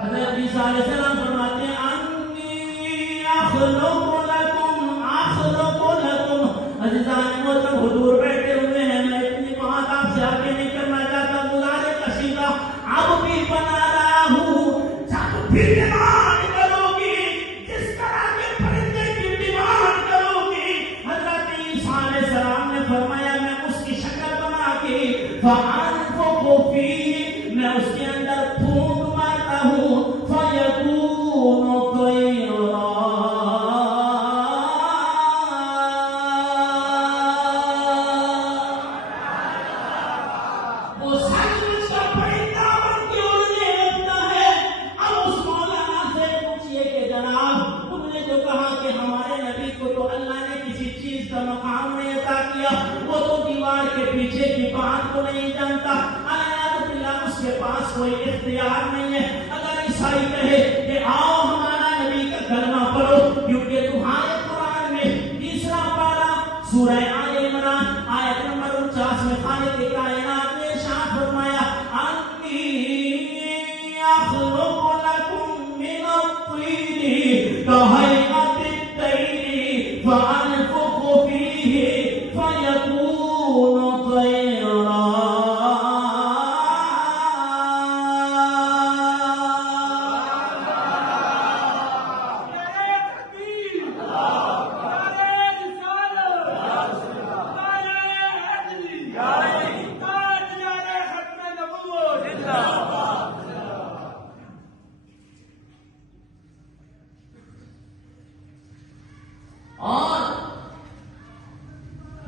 حضرت عیسیٰ علیہ السلام فرماتے ہیں انی اخلق لکم عزیزان محترم حضور بیٹھے ہوئے ہیں، میں اتنی بات آپ سے آگے نہیں کرنا چاہتا، گزارے کشیدہ اب بھی بنا رہا ہوں، جب بھی ڈیمانڈ کرو گی، جس طرح کے پرندے کی ڈیمانڈ کرو گی، حضرت عیسیٰ علیہ السلام نے فرمایا میں اس کی شکل بنا کے فَأَنفُخُ فِيهِ، میں اس کے اندر پھونک مارتا ہوں، فَيَكُونُ طَيْرًا، پیچھے کی بات کو نہیں جانتا، اس کے پاس کوئی اختیار نہیں ہے۔ اگر عیسائی کہے کہ آؤ ہمارا نبی کا کلمہ پڑھو، کیونکہ تمہارے قرآن میں تیسرا پارہ سورہ آل عمران آیت نمبر 49 میں خالق کائنات نے ارشاد فرمایا انی اخلق لکم من الطین کہیئۃ الطیر فانفخ فیہ فیکون طیرا۔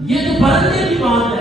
یہ تو پرندے کی بات ہے،